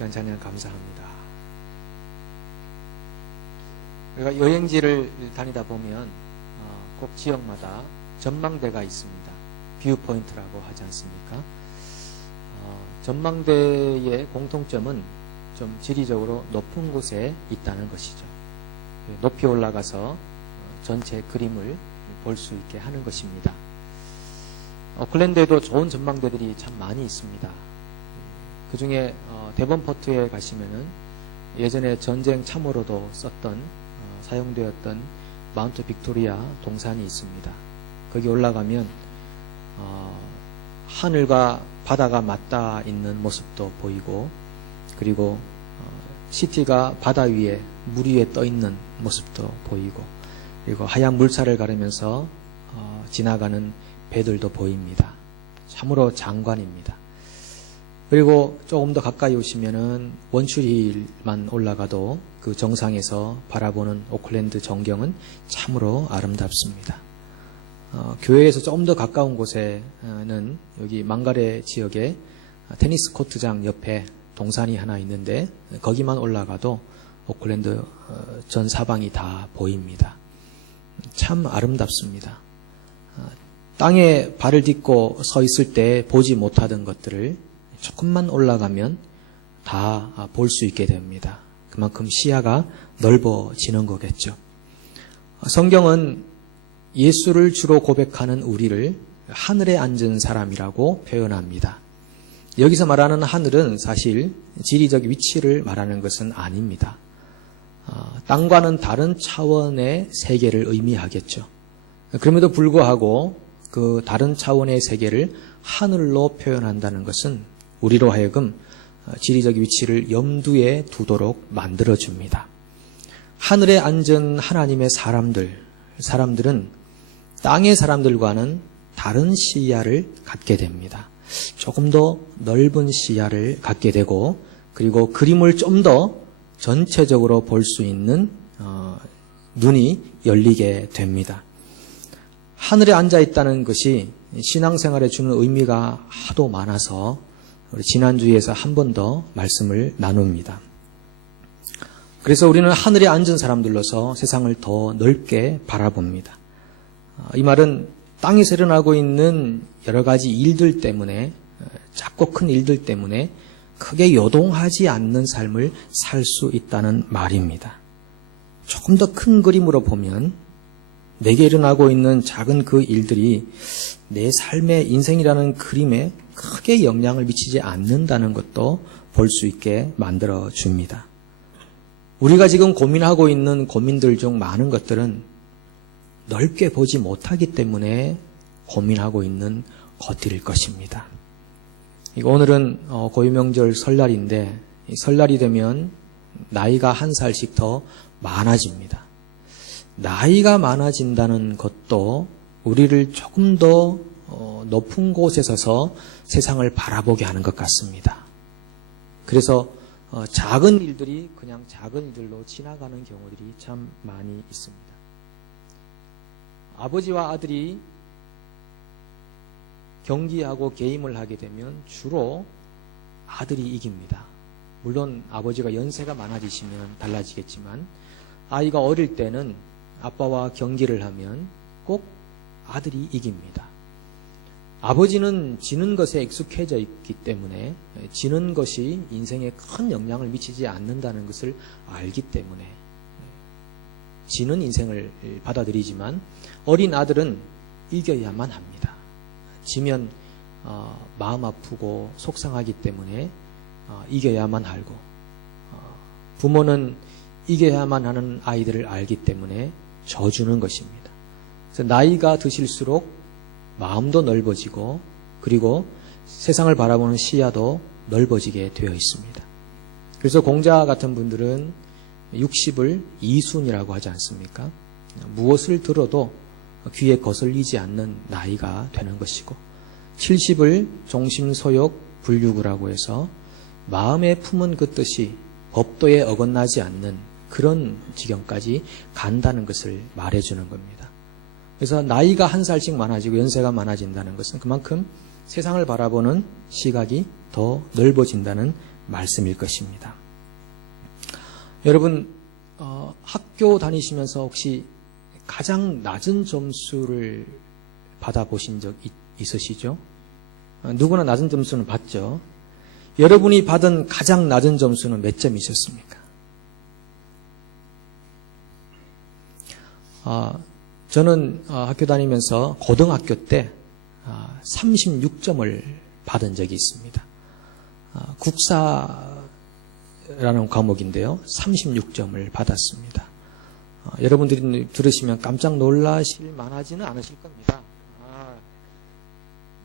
귀한 찬양 감사합니다. 우리가 여행지를 다니다 보면 꼭 지역마다 전망대가 있습니다. 뷰포인트라고 하지 않습니까? 전망대의 공통점은 좀 지리적으로 높은 곳에 있다는 것이죠. 높이 올라가서 전체 그림을 볼 수 있게 하는 것입니다. 오클랜드에도 좋은 전망대들이 참 많이 있습니다. 그 중에 데번포트에 가시면은 예전에 전쟁 참호로도 썼던 사용되었던 마운트 빅토리아 동산이 있습니다. 거기 올라가면 하늘과 바다가 맞닿아 있는 모습도 보이고, 그리고 시티가 바다 위에 물 위에 떠 있는 모습도 보이고, 그리고 하얀 물살을 가르면서 지나가는 배들도 보입니다. 참으로 장관입니다. 그리고 조금 더 가까이 오시면은 원추리힐만 올라가도 그 정상에서 바라보는 오클랜드 전경은 참으로 아름답습니다. 교회에서 조금 더 가까운 곳에는 여기 망가레 지역에 테니스 코트장 옆에 동산이 하나 있는데, 거기만 올라가도 오클랜드 전 사방이 다 보입니다. 참 아름답습니다. 땅에 발을 딛고 서 있을 때 보지 못하던 것들을 조금만 올라가면 다 볼 수 있게 됩니다. 그만큼 시야가 넓어지는 거겠죠. 성경은 예수를 주로 고백하는 우리를 하늘에 앉은 사람이라고 표현합니다. 여기서 말하는 하늘은 사실 지리적 위치를 말하는 것은 아닙니다. 땅과는 다른 차원의 세계를 의미하겠죠. 그럼에도 불구하고 그 다른 차원의 세계를 하늘로 표현한다는 것은 우리로 하여금 지리적 위치를 염두에 두도록 만들어줍니다. 하늘에 앉은 하나님의 사람들은 땅의 사람들과는 다른 시야를 갖게 됩니다. 조금 더 넓은 시야를 갖게 되고, 그리고 그림을 좀 더 전체적으로 볼 수 있는 눈이 열리게 됩니다. 하늘에 앉아 있다는 것이 신앙생활에 주는 의미가 하도 많아서 우리 지난주에서 한 번 더 말씀을 나눕니다. 그래서 우리는 하늘에 앉은 사람들로서 세상을 더 넓게 바라봅니다. 이 말은 땅에서 일어나고 있는 여러 가지 일들 때문에, 작고 큰 일들 때문에 크게 요동하지 않는 삶을 살 수 있다는 말입니다. 조금 더 큰 그림으로 보면 내게 일어나고 있는 작은 그 일들이 내 삶의 인생이라는 그림에 크게 영향을 미치지 않는다는 것도 볼 수 있게 만들어줍니다. 우리가 지금 고민하고 있는 고민들 중 많은 것들은 넓게 보지 못하기 때문에 고민하고 있는 것들일 것입니다. 오늘은 고유명절 설날인데, 설날이 되면 나이가 한 살씩 더 많아집니다. 나이가 많아진다는 것도 우리를 조금 더 높은 곳에 서서 세상을 바라보게 하는 것 같습니다. 그래서 작은 일들이 그냥 작은 일들로 지나가는 경우들이 참 많이 있습니다. 아버지와 아들이 경기하고 게임을 하게 되면 주로 아들이 이깁니다. 물론 아버지가 연세가 많아지시면 달라지겠지만, 아이가 어릴 때는 아빠와 경기를 하면 꼭 아들이 이깁니다. 아버지는 지는 것에 익숙해져 있기 때문에 지는 것이 인생에 큰 영향을 미치지 않는다는 것을 알기 때문에 지는 인생을 받아들이지만, 어린 아들은 이겨야만 합니다. 지면 마음 아프고 속상하기 때문에 이겨야만 하고, 부모는 이겨야만 하는 아이들을 알기 때문에 져주는 것입니다. 그래서 나이가 드실수록 마음도 넓어지고, 그리고 세상을 바라보는 시야도 넓어지게 되어 있습니다. 그래서 공자 같은 분들은 60을 이순이라고 하지 않습니까? 무엇을 들어도 귀에 거슬리지 않는 나이가 되는 것이고, 70을 종심소욕 불유구라고 해서 마음에 품은 그 뜻이 법도에 어긋나지 않는 그런 지경까지 간다는 것을 말해주는 겁니다. 그래서 나이가 한 살씩 많아지고 연세가 많아진다는 것은 그만큼 세상을 바라보는 시각이 더 넓어진다는 말씀일 것입니다. 여러분, 학교 다니시면서 혹시 가장 낮은 점수를 받아보신 적 있으시죠? 누구나 낮은 점수는 받죠. 여러분이 받은 가장 낮은 점수는 몇 점이셨습니까? 저는 학교 다니면서 고등학교 때 36점을 받은 적이 있습니다. 국사라는 과목인데요. 36점을 받았습니다. 여러분들이 들으시면 깜짝 놀라실 만하지는 않으실 겁니다.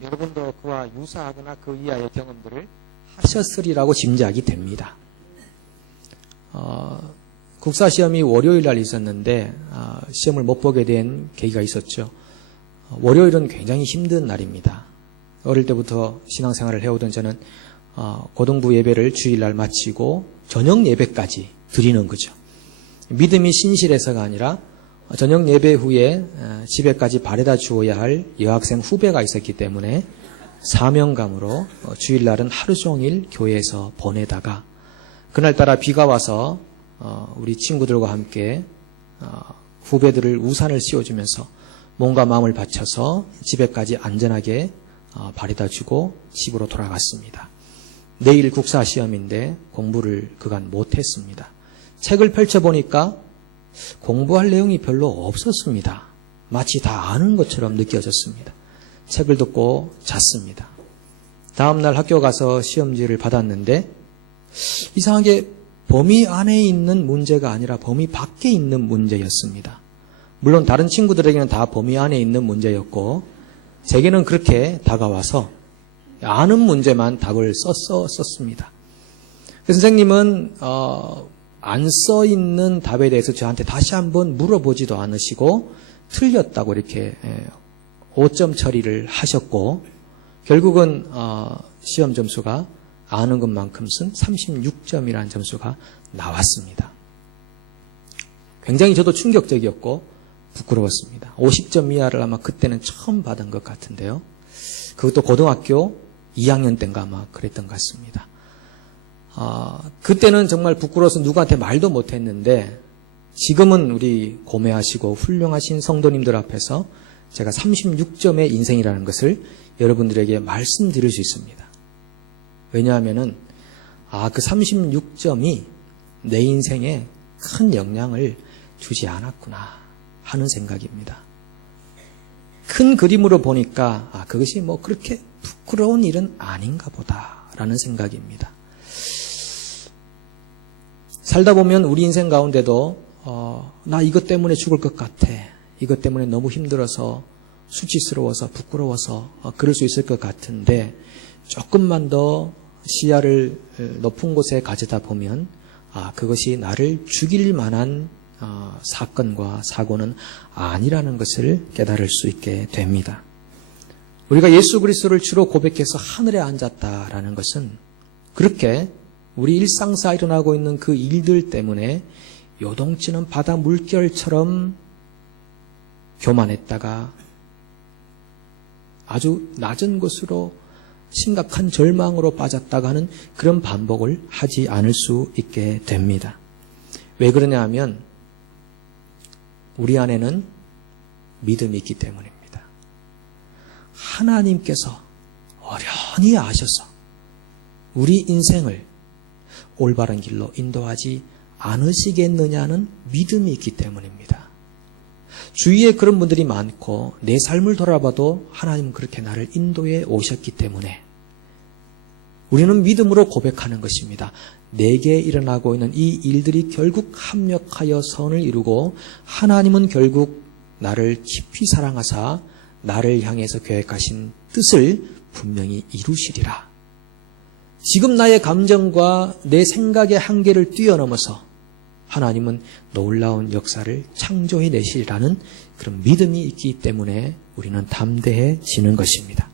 여러분도 그와 유사하거나 그 이하의 경험들을 하셨으리라고 짐작이 됩니다. 국사시험이 월요일 날 있었는데 시험을 못 보게 된 계기가 있었죠. 월요일은 굉장히 힘든 날입니다. 어릴 때부터 신앙생활을 해오던 저는 고등부 예배를 주일날 마치고 저녁 예배까지 드리는 거죠. 믿음이 신실해서가 아니라 저녁 예배 후에 집에까지 바래다 주어야 할 여학생 후배가 있었기 때문에 사명감으로 주일날은 하루 종일 교회에서 보내다가 그날따라 비가 와서 우리 친구들과 함께 후배들을 우산을 씌워주면서 몸과 마음을 바쳐서 집에까지 안전하게 바래다 주고 집으로 돌아갔습니다. 내일 국사시험인데 공부를 그간 못했습니다. 책을 펼쳐보니까 공부할 내용이 별로 없었습니다. 마치 다 아는 것처럼 느껴졌습니다. 책을 듣고 잤습니다. 다음날 학교 가서 시험지를 받았는데 이상하게 범위 안에 있는 문제가 아니라 범위 밖에 있는 문제였습니다. 물론 다른 친구들에게는 다 범위 안에 있는 문제였고 제게는 그렇게 다가와서 아는 문제만 답을 썼습니다. 선생님은 안 써있는 답에 대해서 저한테 다시 한번 물어보지도 않으시고 틀렸다고 이렇게 5점 처리를 하셨고 결국은 시험 점수가 아는 것만큼 쓴 36점이라는 점수가 나왔습니다. 굉장히 저도 충격적이었고 부끄러웠습니다. 50점 이하를 아마 그때는 처음 받은 것 같은데요. 그것도 고등학교 2학년 때인가 아마 그랬던 것 같습니다. 그때는 정말 부끄러워서 누구한테 말도 못했는데 지금은 우리 고매하시고 훌륭하신 성도님들 앞에서 제가 36점의 인생이라는 것을 여러분들에게 말씀드릴 수 있습니다. 왜냐하면은 그 36점이 내 인생에 큰 영향을 주지 않았구나 하는 생각입니다. 큰 그림으로 보니까 그것이 뭐 그렇게 부끄러운 일은 아닌가 보다라는 생각입니다. 살다 보면 우리 인생 가운데도 나 이것 때문에 죽을 것 같아. 이것 때문에 너무 힘들어서 수치스러워서 부끄러워서 그럴 수 있을 것 같은데 조금만 더 시야를 높은 곳에 가져다 보면 그것이 나를 죽일 만한 사건과 사고는 아니라는 것을 깨달을 수 있게 됩니다. 우리가 예수 그리스도를 주로 고백해서 하늘에 앉았다라는 것은 그렇게 우리 일상사 일어나고 있는 그 일들 때문에 요동치는 바다 물결처럼 교만했다가 아주 낮은 곳으로 심각한 절망으로 빠졌다가 하는 그런 반복을 하지 않을 수 있게 됩니다. 왜 그러냐 하면 우리 안에는 믿음이 있기 때문입니다. 하나님께서 어련히 아셔서 우리 인생을 올바른 길로 인도하지 않으시겠느냐는 믿음이 있기 때문입니다. 주위에 그런 분들이 많고 내 삶을 돌아봐도 하나님은 그렇게 나를 인도해 오셨기 때문에 우리는 믿음으로 고백하는 것입니다. 내게 일어나고 있는 이 일들이 결국 합력하여 선을 이루고 하나님은 결국 나를 깊이 사랑하사 나를 향해서 계획하신 뜻을 분명히 이루시리라. 지금 나의 감정과 내 생각의 한계를 뛰어넘어서 하나님은 놀라운 역사를 창조해 내시리라는 그런 믿음이 있기 때문에 우리는 담대해지는 것입니다.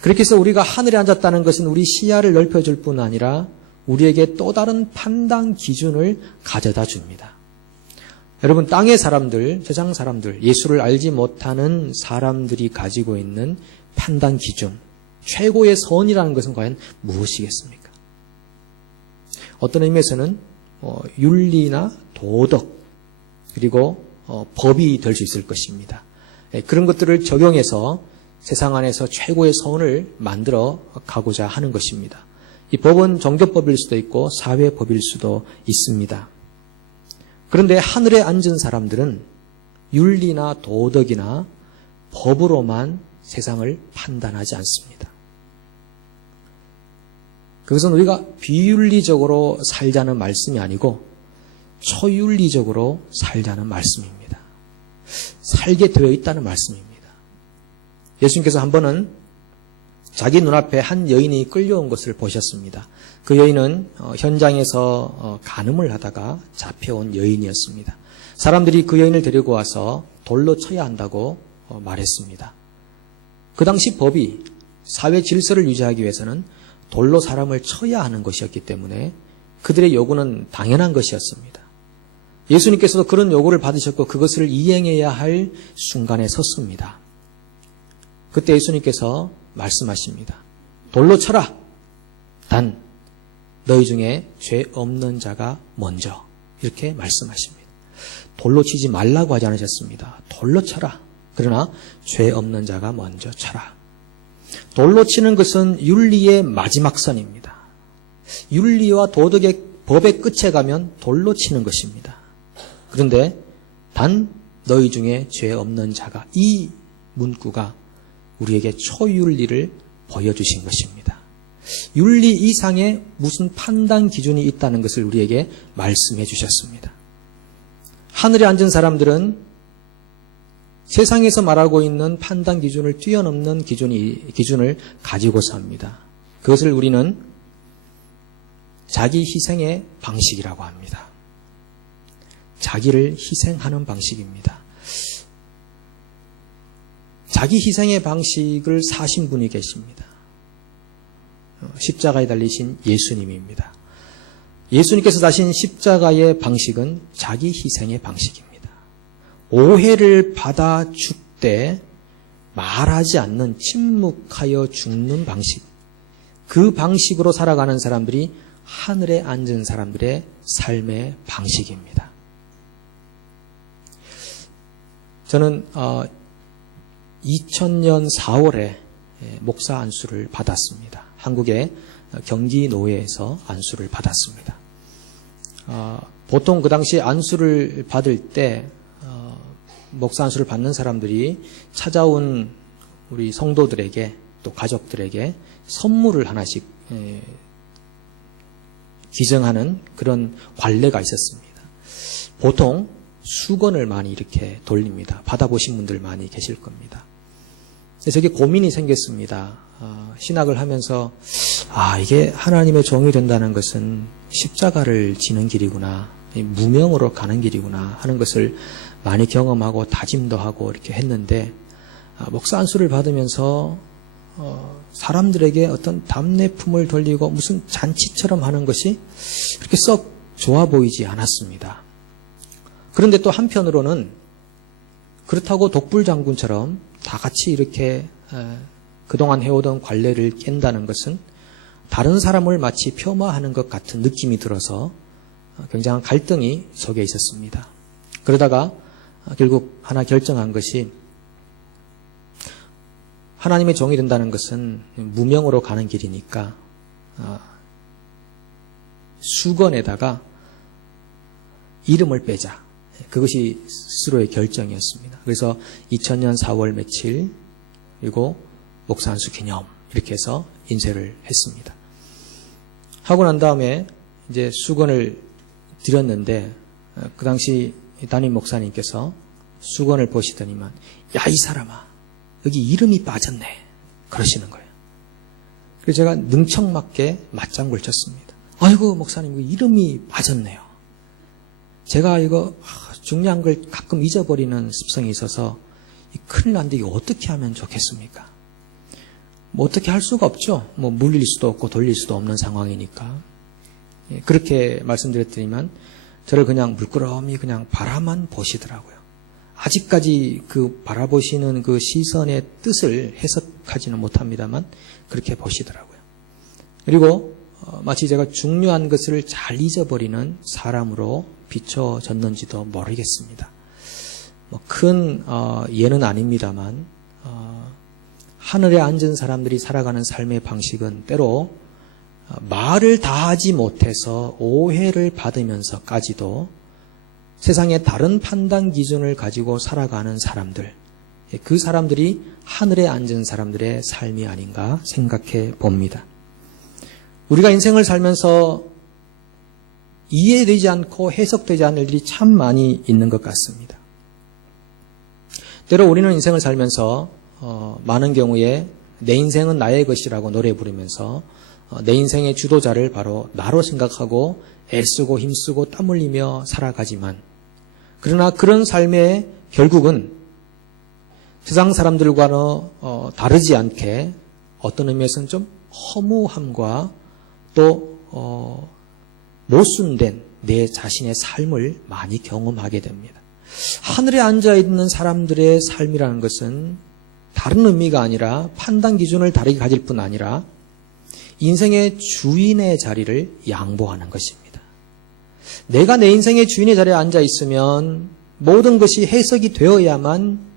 그렇게 해서 우리가 하늘에 앉았다는 것은 우리 시야를 넓혀줄 뿐 아니라 우리에게 또 다른 판단 기준을 가져다 줍니다. 여러분, 땅의 사람들, 세상 사람들, 예수를 알지 못하는 사람들이 가지고 있는 판단 기준, 최고의 선이라는 것은 과연 무엇이겠습니까? 어떤 의미에서는 윤리나 도덕 그리고 법이 될 수 있을 것입니다. 그런 것들을 적용해서 세상 안에서 최고의 선을 만들어 가고자 하는 것입니다. 이 법은 종교법일 수도 있고 사회법일 수도 있습니다. 그런데 하늘에 앉은 사람들은 윤리나 도덕이나 법으로만 세상을 판단하지 않습니다. 그것은 우리가 비윤리적으로 살자는 말씀이 아니고 초윤리적으로 살자는 말씀입니다. 살게 되어 있다는 말씀입니다. 예수님께서 한 번은 자기 눈앞에 한 여인이 끌려온 것을 보셨습니다. 그 여인은 현장에서 간음을 하다가 잡혀온 여인이었습니다. 사람들이 그 여인을 데리고 와서 돌로 쳐야 한다고 말했습니다. 그 당시 법이 사회 질서를 유지하기 위해서는 돌로 사람을 쳐야 하는 것이었기 때문에 그들의 요구는 당연한 것이었습니다. 예수님께서도 그런 요구를 받으셨고 그것을 이행해야 할 순간에 섰습니다. 그때 예수님께서 말씀하십니다. 돌로 쳐라. 단 너희 중에 죄 없는 자가 먼저. 이렇게 말씀하십니다. 돌로 치지 말라고 하지 않으셨습니다. 돌로 쳐라. 그러나 죄 없는 자가 먼저 쳐라. 돌로 치는 것은 윤리의 마지막 선입니다. 윤리와 도덕의 법의 끝에 가면 돌로 치는 것입니다. 그런데 단 너희 중에 죄 없는 자가, 이 문구가 우리에게 초윤리를 보여주신 것입니다. 윤리 이상의 무슨 판단 기준이 있다는 것을 우리에게 말씀해 주셨습니다. 하늘에 앉은 사람들은 세상에서 말하고 있는 판단 기준을 뛰어넘는 기준을 가지고 삽니다. 그것을 우리는 자기 희생의 방식이라고 합니다. 자기를 희생하는 방식입니다. 자기 희생의 방식을 사신 분이 계십니다. 십자가에 달리신 예수님입니다. 예수님께서 다신 십자가의 방식은 자기 희생의 방식입니다. 오해를 받아 죽되 말하지 않는 침묵하여 죽는 방식. 그 방식으로 살아가는 사람들이 하늘에 앉은 사람들의 삶의 방식입니다. 저는 2000년 4월에 목사 안수를 받았습니다. 한국의 경기노회에서 안수를 받았습니다. 보통 그 당시 안수를 받을 때 목사 안수를 받는 사람들이 찾아온 우리 성도들에게 또 가족들에게 선물을 하나씩 기증하는 그런 관례가 있었습니다. 보통 수건을 많이 이렇게 돌립니다. 받아보신 분들 많이 계실 겁니다. 그래서 저게 고민이 생겼습니다. 신학을 하면서 이게 하나님의 종이 된다는 것은 십자가를 지는 길이구나, 무명으로 가는 길이구나 하는 것을 많이 경험하고 다짐도 하고 이렇게 했는데 목사 안수를 받으면서 사람들에게 어떤 답례품을 돌리고 무슨 잔치처럼 하는 것이 그렇게 썩 좋아 보이지 않았습니다. 그런데 또 한편으로는 그렇다고 독불장군처럼 다 같이 이렇게 그동안 해오던 관례를 깬다는 것은 다른 사람을 마치 폄하하는 것 같은 느낌이 들어서 굉장한 갈등이 속에 있었습니다. 그러다가 결국 하나 결정한 것이 하나님의 종이 된다는 것은 무명으로 가는 길이니까 수건에다가 이름을 빼자. 그것이 스스로의 결정이었습니다. 그래서 2000년 4월 며칠 그리고 목사 안수 기념 이렇게 해서 인쇄를 했습니다. 하고 난 다음에 이제 수건을 드렸는데 그 당시 담임 목사님께서 수건을 보시더니만 야, 이 사람아, 여기 이름이 빠졌네 그러시는 거예요. 그래서 제가 능청맞게 맞장구를 쳤습니다. 아이고 목사님, 이름이 빠졌네요. 제가 이거 중요한 걸 가끔 잊어버리는 습성이 있어서 큰일 난데 이거 어떻게 하면 좋겠습니까? 뭐 어떻게 할 수가 없죠. 뭐 물릴 수도 없고 돌릴 수도 없는 상황이니까. 그렇게 말씀드렸더니만 저를 그냥 물끄러미 그냥 바라만 보시더라고요. 아직까지 그 바라보시는 그 시선의 뜻을 해석하지는 못합니다만 그렇게 보시더라고요. 그리고 마치 제가 중요한 것을 잘 잊어버리는 사람으로 비춰졌는지도 모르겠습니다. 큰 예는 아닙니다만 하늘에 앉은 사람들이 살아가는 삶의 방식은 때로 말을 다하지 못해서 오해를 받으면서까지도 세상의 다른 판단 기준을 가지고 살아가는 사람들, 그 사람들이 하늘에 앉은 사람들의 삶이 아닌가 생각해 봅니다. 우리가 인생을 살면서 이해되지 않고 해석되지 않는 일들이 참 많이 있는 것 같습니다. 때로 우리는 인생을 살면서 많은 경우에 내 인생은 나의 것이라고 노래 부르면서 내 인생의 주도자를 바로 나로 생각하고 애쓰고 힘쓰고 땀 흘리며 살아가지만, 그러나 그런 삶의 결국은 세상 사람들과는 다르지 않게 어떤 의미에서는 좀 허무함과 또 모순된 내 자신의 삶을 많이 경험하게 됩니다. 하늘에 앉아있는 사람들의 삶이라는 것은 다른 의미가 아니라 판단 기준을 다르게 가질 뿐 아니라 인생의 주인의 자리를 양보하는 것입니다. 내가 내 인생의 주인의 자리에 앉아 있으면 모든 것이 해석이 되어야만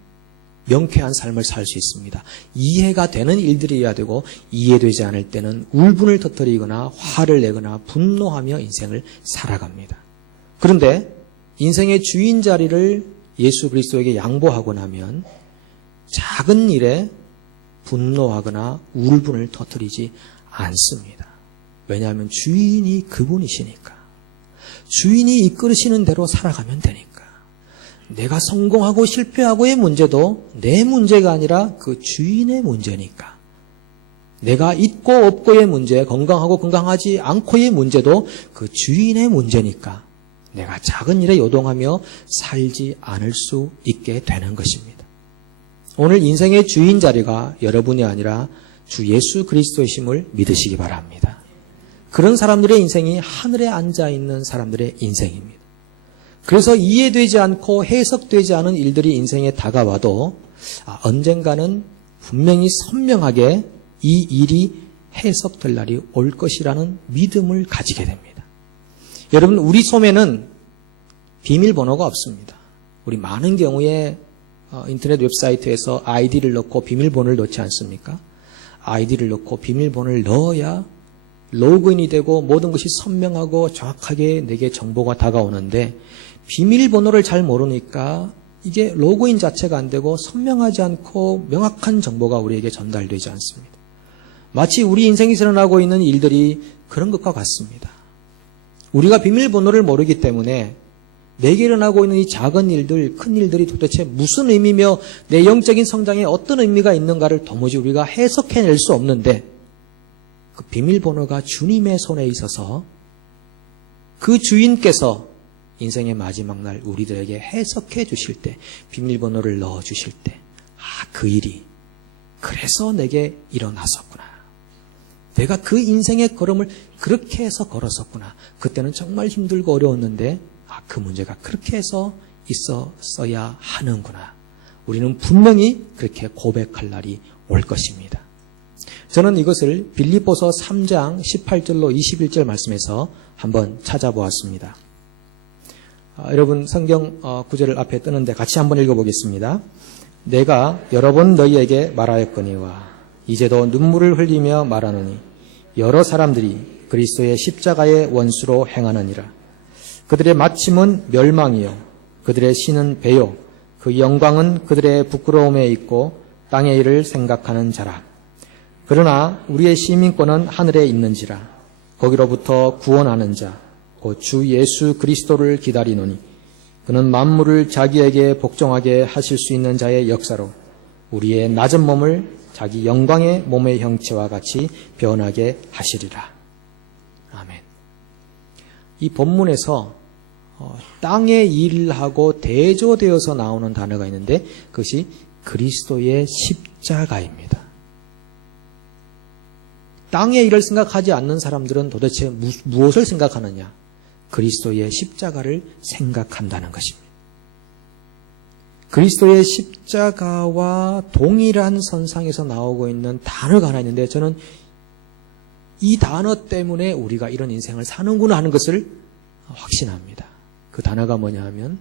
명쾌한 삶을 살 수 있습니다. 이해가 되는 일들이어야 되고 이해되지 않을 때는 울분을 터뜨리거나 화를 내거나 분노하며 인생을 살아갑니다. 그런데 인생의 주인 자리를 예수 그리스도에게 양보하고 나면 작은 일에 분노하거나 울분을 터뜨리지 않습니다. 왜냐하면 주인이 그분이시니까. 주인이 이끌으시는 대로 살아가면 되니까. 내가 성공하고 실패하고의 문제도 내 문제가 아니라 그 주인의 문제니까. 내가 있고 없고의 문제, 건강하고 건강하지 않고의 문제도 그 주인의 문제니까 내가 작은 일에 요동하며 살지 않을 수 있게 되는 것입니다. 오늘 인생의 주인 자리가 여러분이 아니라 주 예수 그리스도이심을 믿으시기 바랍니다. 그런 사람들의 인생이 하늘에 앉아있는 사람들의 인생입니다. 그래서 이해되지 않고 해석되지 않은 일들이 인생에 다가와도 언젠가는 분명히 선명하게 이 일이 해석될 날이 올 것이라는 믿음을 가지게 됩니다. 여러분, 우리 손에는 비밀번호가 없습니다. 우리 많은 경우에 인터넷 웹사이트에서 아이디를 넣고 비밀번호를 넣지 않습니까? 아이디를 넣고 비밀번호를 넣어야 로그인이 되고 모든 것이 선명하고 정확하게 내게 정보가 다가오는데 비밀번호를 잘 모르니까 이게 로그인 자체가 안 되고 선명하지 않고 명확한 정보가 우리에게 전달되지 않습니다. 마치 우리 인생에서 일어나고 있는 일들이 그런 것과 같습니다. 우리가 비밀번호를 모르기 때문에 내게 일어나고 있는 이 작은 일들, 큰 일들이 도대체 무슨 의미며 내 영적인 성장에 어떤 의미가 있는가를 도무지 우리가 해석해낼 수 없는데 그 비밀번호가 주님의 손에 있어서 그 주인께서 인생의 마지막 날 우리들에게 해석해 주실 때, 비밀번호를 넣어 주실 때, 그 일이 그래서 내게 일어났었구나. 내가 그 인생의 걸음을 그렇게 해서 걸었었구나. 그때는 정말 힘들고 어려웠는데 그 문제가 그렇게 해서 있었어야 하는구나. 우리는 분명히 그렇게 고백할 날이 올 것입니다. 저는 이것을 빌립보서 3장 18절로 21절 말씀에서 한번 찾아보았습니다. 여러분 성경 구절을 앞에 뜨는데 같이 한번 읽어보겠습니다. 내가 여러 번 너희에게 말하였거니와 이제도 눈물을 흘리며 말하노니 여러 사람들이 그리스도의 십자가의 원수로 행하느니라. 그들의 마침은 멸망이요 그들의 신은 배요 그 영광은 그들의 부끄러움에 있고 땅의 일을 생각하는 자라. 그러나 우리의 시민권은 하늘에 있는지라. 거기로부터 구원하는 자 곧 주 예수 그리스도를 기다리노니 그는 만물을 자기에게 복종하게 하실 수 있는 자의 역사로 우리의 낮은 몸을 자기 영광의 몸의 형체와 같이 변하게 하시리라. 아멘. 이 본문에서 땅의 일하고 대조되어서 나오는 단어가 있는데 그것이 그리스도의 십자가입니다. 땅의 일을 생각하지 않는 사람들은 도대체 무엇을 생각하느냐? 그리스도의 십자가를 생각한다는 것입니다. 그리스도의 십자가와 동일한 선상에서 나오고 있는 단어가 하나 있는데 저는 이 단어 때문에 우리가 이런 인생을 사는구나 하는 것을 확신합니다. 그 단어가 뭐냐 하면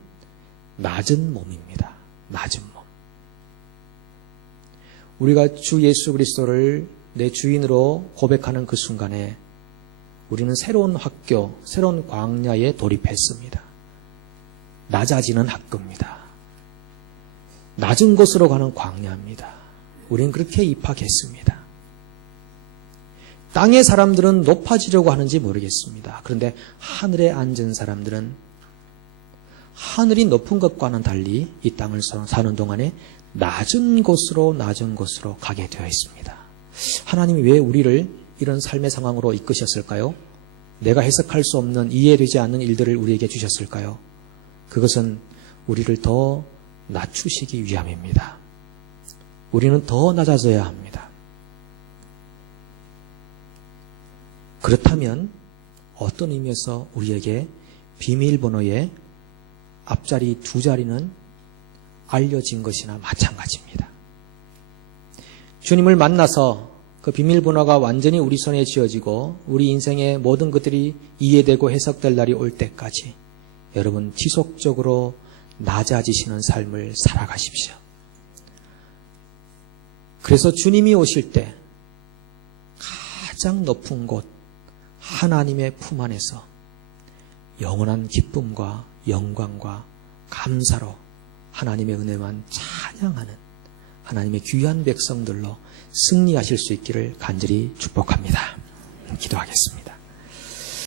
낮은 몸입니다. 낮은 몸. 우리가 주 예수 그리스도를 내 주인으로 고백하는 그 순간에 우리는 새로운 학교, 새로운 광야에 돌입했습니다. 낮아지는 학교입니다. 낮은 곳으로 가는 광야입니다. 우리는 그렇게 입학했습니다. 땅의 사람들은 높아지려고 하는지 모르겠습니다. 그런데 하늘에 앉은 사람들은 하늘이 높은 것과는 달리 이 땅을 사는 동안에 낮은 곳으로 가게 되어 있습니다. 하나님이 왜 우리를 이런 삶의 상황으로 이끄셨을까요? 내가 해석할 수 없는 이해되지 않는 일들을 우리에게 주셨을까요? 그것은 우리를 더 낮추시기 위함입니다. 우리는 더 낮아져야 합니다. 그렇다면 어떤 의미에서 우리에게 비밀번호의 앞자리 2자리는 알려진 것이나 마찬가지입니다. 주님을 만나서 그 비밀번호가 완전히 우리 손에 쥐어지고 우리 인생의 모든 것들이 이해되고 해석될 날이 올 때까지 여러분 지속적으로 낮아지시는 삶을 살아가십시오. 그래서 주님이 오실 때 가장 높은 곳 하나님의 품 안에서 영원한 기쁨과 영광과 감사로 하나님의 은혜만 찬양하는 하나님의 귀한 백성들로 승리하실 수 있기를 간절히 축복합니다. 기도하겠습니다.